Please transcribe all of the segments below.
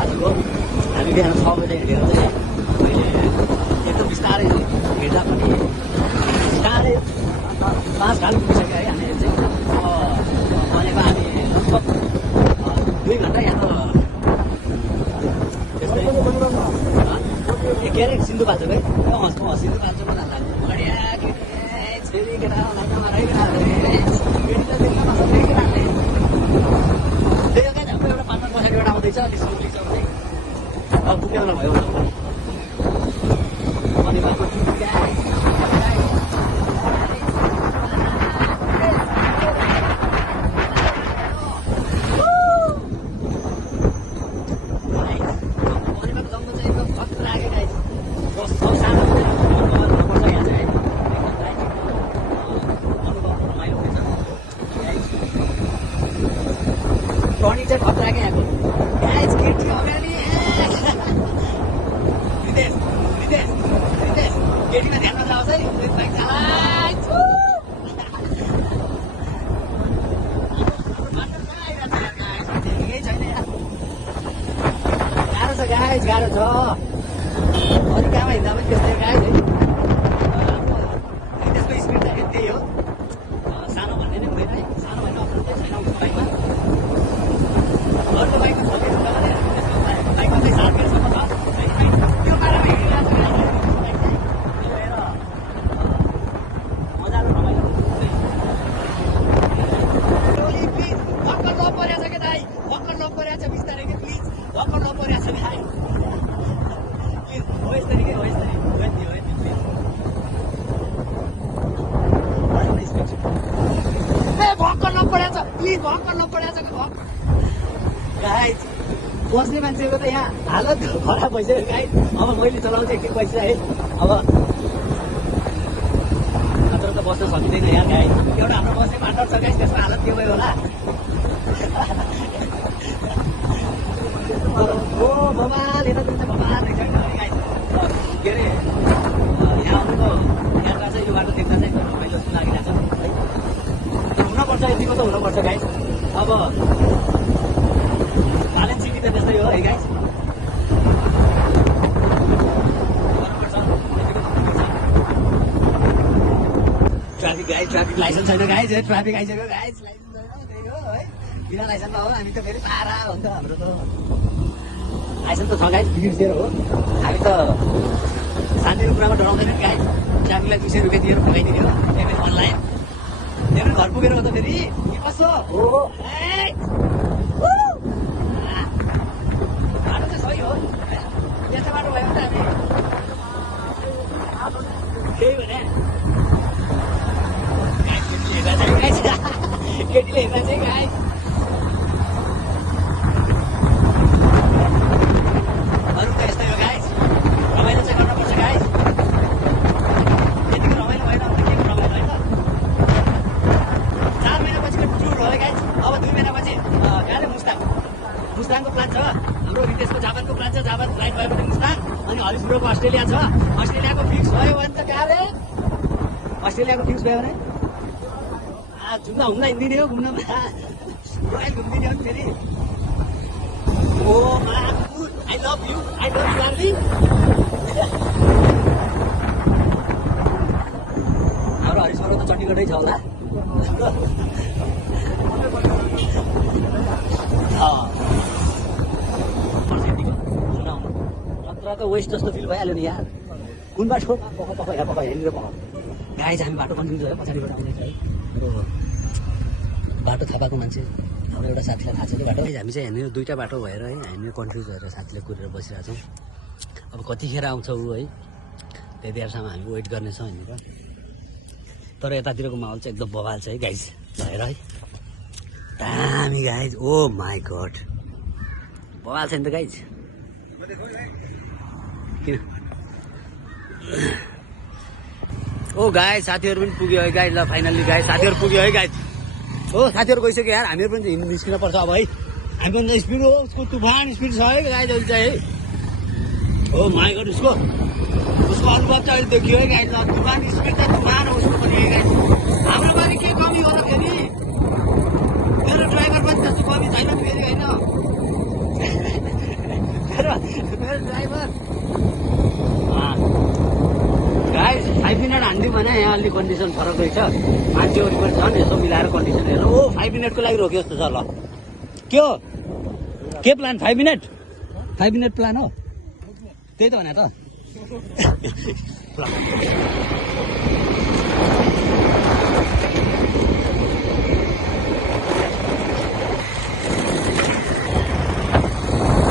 आजको हामी बिहान 6 बजे हिँडेर चाहिँ मैले एकदम बिस्तारै हिँड्दा पनि बिस्तारै 5 घाल पुगिसक्यो है हामीले चाहिँ भनेको हामी लगभग 2 घन्टा या त त्यस्तै के अरे सिन्धुपाल्चोक है सिन्धुपाल्चोकमा जाँदा बढिया छोरी केटा एउटा पार्टनर पछाडिबाट आउँदैछ अलिक स्लोली चाहिँ अब पुग्न भयो भनेको टर्निङ चाहिँ खतरा क्या यहाँको गाइस केटी अगाडि रितेश केटीमा ध्यान नजाओस् है बाइक छैन गाह्रो छ गाइस गाह्रो छ अरू कहाँमा हिँड्दा पनि त्यस्तै गाइस है रितेशको स्पिड त त्यही हो सानो भन्ने नै हुँदैन है सानो भन्ने अप्ठ्यारो चाहिँ छैन उसको बाइकमा अर्को बाइकमा छ बाइकमा चाहिँ 7 गियरसम्म छ त्यो पारामा हिँडिरहेको छ मजाले रमाइलो प्लिज भर्खर लप परेको छ क्या दाइ भर्खर लप परेको छ बिस्तारै कि प्लिज भर्खर लप परेको छ भाइ प्लिज हो यसरी के हो यसरी भर्खर लप परेको छ प्लिज भर्खर लप परेको छ गाइस बस्ने मान्छेको त यहाँ हालत खराब भइसक्यो गाइस अब मैले चलाउँछु एकछिन पैसा है अब नत्र त बस्न सकिँदैन यहाँ गाइस एउटा हाम्रो बस्ने पार्टनर छ गाइस त्यसको हालत के भयो होला ओ बबाल हेर तुम चाहिँ बबाल रहेछ गाइस के अरे यहाँ आउनुको यात्रा चाहिँ यो बाटो देख्दा चाहिँ रमाइलो जस्तो लागिरहेछ है हुनपर्छ यतिको त हुनपर्छ गाइस अब सिटी त त्यस्तै हो है गाइस ट्राफिक लाइसेन्स छैन गाइस ट्राफिक आइसक्यो गाइस लाइसेन्स छैन त्यही हो है बिना लाइसेन्समा हो हामी त फेरि पारा हो नि त हाम्रो त लाइसेन्स त छ गाइस 20 हो हामी त शान्तिको कुरामा डराउँदैन गाइस ट्राफिकलाई 200 रुपियाँ दिएर भगाइदिने हो पेमेन्ट अनलाइन त्यही घर पुगेर हो त फेरि के कसो हो बाटो चाहिँ सही हो त्यस्तो बाटो भयो भने त हामी केही भने केटीले हेर्दा चाहिँ गाइस अरू त यस्तै हो गाइस रमाइलो चाहिँ गर्नुपर्छ गाइस यतिको रमाइलो भएन भने के रमाइलो होइन 4 महिनापछि टुर हो गाइस अब 2 महिनापछि गाले मुस्ताङको प्लान छ हाम्रो रितेशको जापानको प्लान छ जापान फ्लाइट भयो भने मुस्ताङ अनि हरिश ब्रोको अस्ट्रेलिया छ अस्ट्रेलियाको फिक्स भयो भने त गाले अस्ट्रेलियाको फिक्स भयो भने घुम्न हिँडिदिने हो घुम्नमा रोयल घुमिदिने हो फेरि ओ माकुर आई लभ यु डार्लिङ हाम्रो हरिश ब्रो त चण्डीगढै छ होला त वेस्ट जस्तो फिल भइहाल्यो नि यार कुन बाटो पख हेरेर पख गाइस हामी बाटो कन्फ्युज भयो पछाडिबाट आउँदैछ है बाटो थाहा पाएको मान्छे हाम्रो एउटा साथीलाई थाहा छ कि बाटो हामी चाहिँ हेर्ने 2टा बाटो भएर है हामी कन्फ्युज भएर साथीले कुरेर बसिरहेको छौँ अब कतिखेर आउँछ ऊ है त्यति बेरसम्म हामी वेट गर्नेछौँ यहाँनिर तर यतातिरको माहौल चाहिँ एकदम बवाल छ है गाइस भएर है दामी गाइस ओ माई गड बवाल छ नि त गाइस किन ओ गाइस साथीहरू पनि पुग्यो है गाइस ल फाइनल्ली गाइस साथीहरू पुग्यो है गाइस हो साथीहरू गइसक्यो यार हामीहरू पनि हिँड्नु निस्किन पर्छ अब है हामी पनि स्पिड हो उसको तुफान स्पिड छ है गाइस अहिले चाहिँ है ओ माई गड उसको अनुभव चाहिँ अहिले देखियो है गाइस तुफान स्पिड त तुफान हो उसको पनि है गाइस हाम्रो पनि के कमी हो र फेरि मेरो ड्राइभर पनि त्यस्तो कमी छैन फेरि होइन ड्राइभर गाइस 5 मिनट हान्दिउँ भने यहाँ अलि कन्डिसन फरक रहेछ मान्छेहरू पनि छन् यसो मिलाएर कन्डिसन हेर्नु ओ 5 मिनटको लागि रोक्यो जस्तो छ ल के हो के प्लान 5 मिनट प्लान हो त्यही त भने त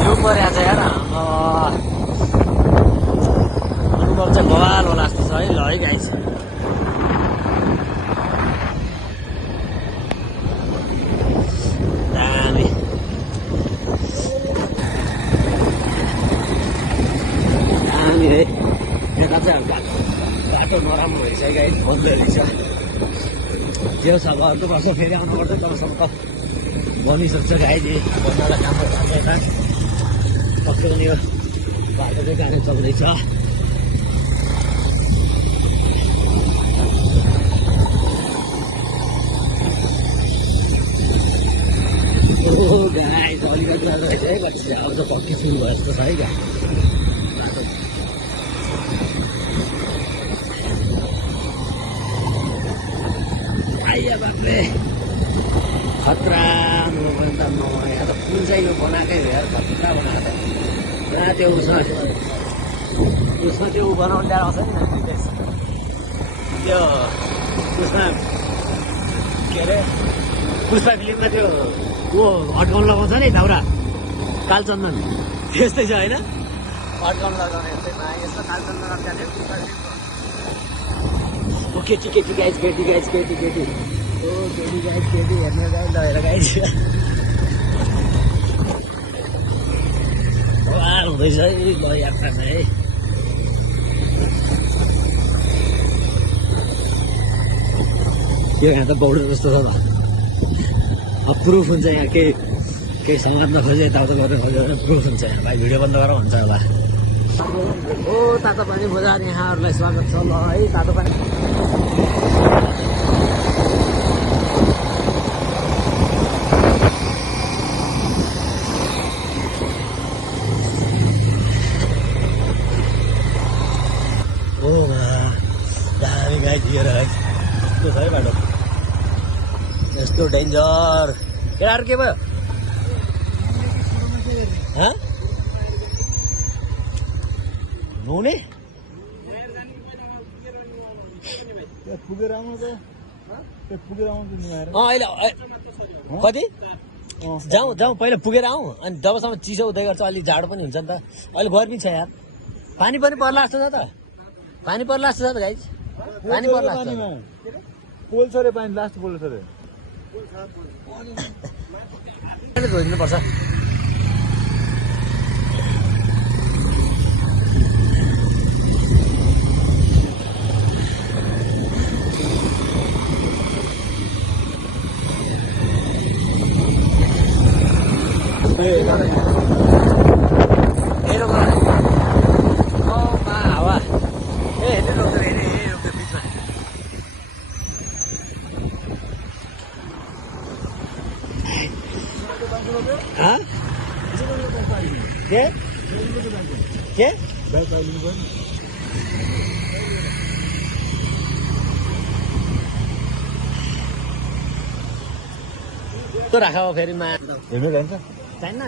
यो परेको छ यार अनुभव चाहिँ बवाल होला जस्तो छ है ल है गाइस दामी दामी है यता चाहिँ बाटो नराम्रो रहेछ है गाइस बन्द रहेछ त्यो छ गर्नुपर्छ फेरि आउनुपर्छ तबसम्म त बनिसक्छ गाइस बन्नलाई काम गर्छ यता पक्राउने बाटोको कार्य चल्दैछ गाइस अलिकति रहेछ है पछि आउँछ पक्की सुरु भयो जस्तो छ है क्या आइया बाप्रे खतरा पनि त यहाँ त पुल चाहिँ यो बनाएकै हो यार खतरा बनाएको त यहाँ त्यो उसमा त्यो बनाउनु ल्याएर आउँछ नि त्यो उसमा के अरे पुष्पा फिल्ममा त्यो ऊ अड्काउन लगाउँछ नि दाउरा कालचन्दन त्यस्तै छ होइन अड्काउन लगाउने यस्तो कालचन्दन अड्काने ओ केटी गाइज केटी ओ केटी गाइज केटी हेर्ने गाइज लगेर गाइज हुँदैछ है ल यात्रामा है यो यहाँ त बौडर जस्तो छ त प्रुफ हुन्छ यहाँ केही समात्न खोज्यो यताउता गर्न खोज्यो भने प्रुफ हुन्छ यहाँ भाइ भिडियो बन्द गरेर हुन्छ होला ओ तातो पानी बजार यहाँहरूलाई स्वागत छ ल है तातो पानी ओ दामी गाई दिएर है यस्तो छ है बाटो यस्तो डेन्जर केटाहरू के भयो नुने अहिले कति जाउँ पहिला पुगेर आउँ अनि जबसम्म चिसो हुँदै गर्छ अलिक जाडो पनि हुन्छ नि त अहिले गर्मी छ यार पानी पनि पर्ला जस्तो छ त पानी पर्ला जस्तो छ त गाइज पानी पर्ला जस्तो पोल छ रे पानी लास्ट पोल छ रे धोइदिनुपर्छ हावा के तो राखा फेरि मा हेलमेट हान्छ चाहिन्न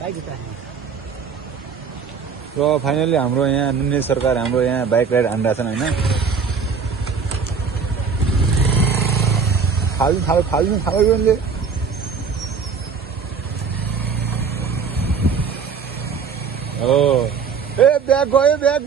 बाइक र फाइनली हाम्रो यहाँ नुने सरकार हाम्रो यहाँ बाइक राइड हानिरहेछन् होइन फाल्नु हो ए ब्याग गयो ब्याग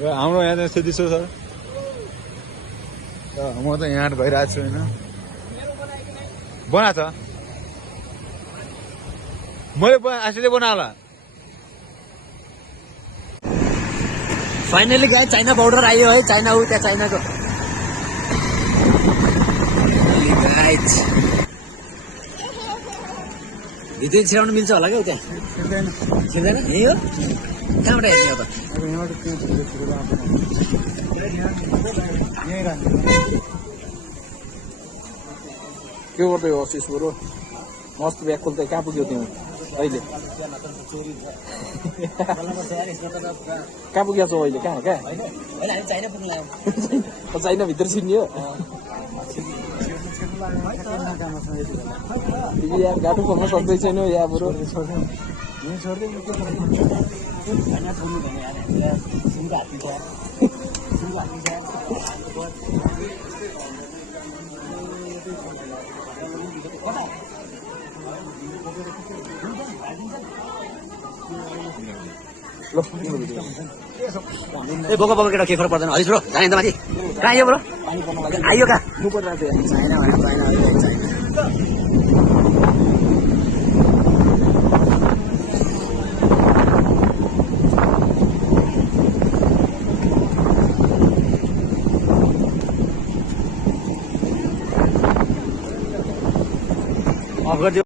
र हाम्रो यहाँ त यस्तो दिसो छ म त यहाँ गइरहेको छु होइन बनाएको छ मैले आफैले बनायो होला फाइनली गए चाइना पाउडर आयो है चाइना हो त्यहाँ चाइनाको भित्री छिराउनु मिल्छ होला क्या त्यहाँ छिर्दैन यही हो कहाँबाट हेर्ने अब के गर्दै हो शिष बरु मस्त ब्याग खोल्दै कहाँ पुग्यो तिमी अहिले कहाँ पुगेको छौ अहिले कहाँ कहाँ चाइना भित्र छिर्ने हो तिमी यहाँ गाटो खोल्न सक्दै छैनौ यहाँ बरु ए बोका बोका केटा के फरक पर्दैन हरिस ब्रो जाने त माथि कहाँ आयो ब्रो आइयो कहाँ अफ गरिदियो